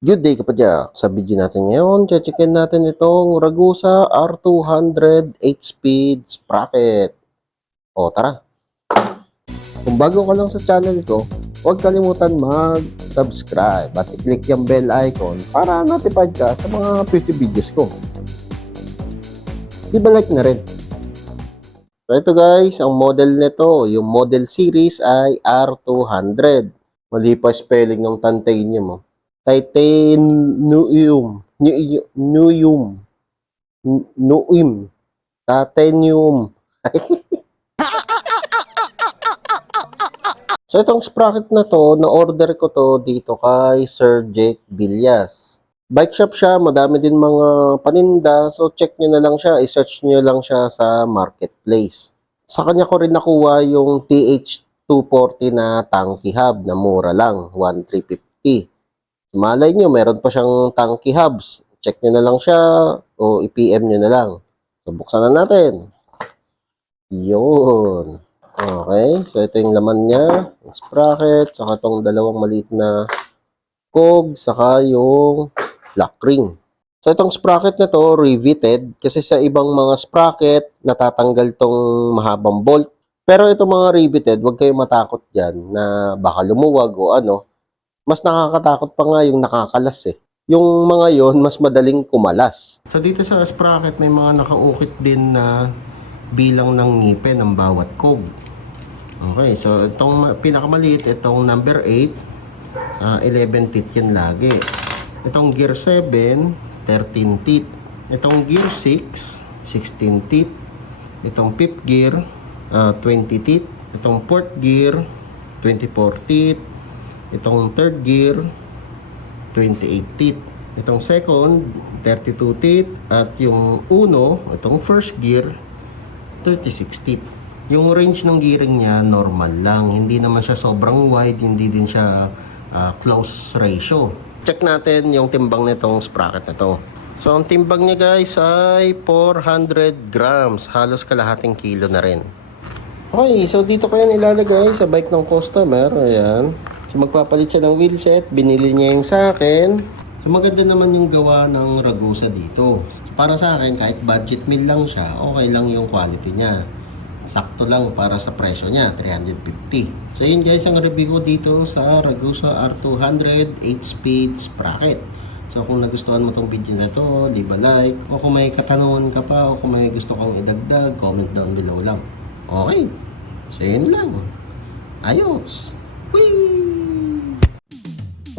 Good day kapadyak. Sa video natin ngayon, checkin natin itong Ragusa R200 8-speed sprocket. O tara. Kung bago ka lang sa channel ko, huwag kalimutan mag-subscribe at i-click yung bell icon para notified ka sa mga future videos ko. Di ba like na rin? So ito guys, ang model nito, yung model series ay R200. Mali pa spelling ng titanium mo. Titanium. Nu- Nuium. N- Nuim. Titanium. so itong sprocket na to, na-order ko to dito kay Sir Jake Villas. Bike shop siya, madami din mga paninda. So check nyo na lang siya, i-search nyo lang siya sa marketplace. Sa kanya ko rin nakuha yung TH240 na tanky hub na mura lang, 1,350. Malay nyo, meron pa siyang tanky hubs. Check nyo na lang siya o i-PM nyo na lang. So, buksan na natin. Yun. Okay, so ito yung laman niya. Yung sprocket, saka itong dalawang maliit na cog, saka yung lock ring. So, itong sprocket na to, riveted, kasi sa ibang mga sprocket, natatanggal tong mahabang bolt. Pero itong mga riveted, huwag kayong matakot dyan na baka lumuwag o ano mas nakakatakot pa nga yung nakakalas eh. Yung mga yon mas madaling kumalas. So dito sa sprocket may mga nakaukit din na bilang ng ngipin ng bawat cog. Okay, so itong ma- pinakamaliit, itong number 8, ah, 11 teeth yan lagi. Itong gear 7, 13 teeth. Itong gear 6, 16 teeth. Itong fifth gear, ah, 20 teeth. Itong fourth gear, 24 teeth. Itong third gear, 28 teeth. Itong second, 32 teeth. At yung uno, itong first gear, 36 teeth. Yung range ng gearing niya, normal lang. Hindi naman siya sobrang wide, hindi din siya ah, close ratio. Check natin yung timbang nitong sprocket na to. So, ang timbang niya guys ay 400 grams. Halos kalahating kilo na rin. Okay, so dito ko yan ilalagay sa bike ng customer. Ayan. So magpapalit siya ng wheelset. Binili niya yung sa akin. So maganda naman yung gawa ng Ragusa dito. Para sa akin, kahit budget meal lang siya, okay lang yung quality niya. Sakto lang para sa presyo niya, 350. So yun guys, ang review ko dito sa Ragusa R200 8-speed sprocket. So kung nagustuhan mo tong video na to, leave a like. O kung may katanungan ka pa, o kung may gusto kong idagdag, comment down below lang. Okay. So yun lang. Ayos. Whee!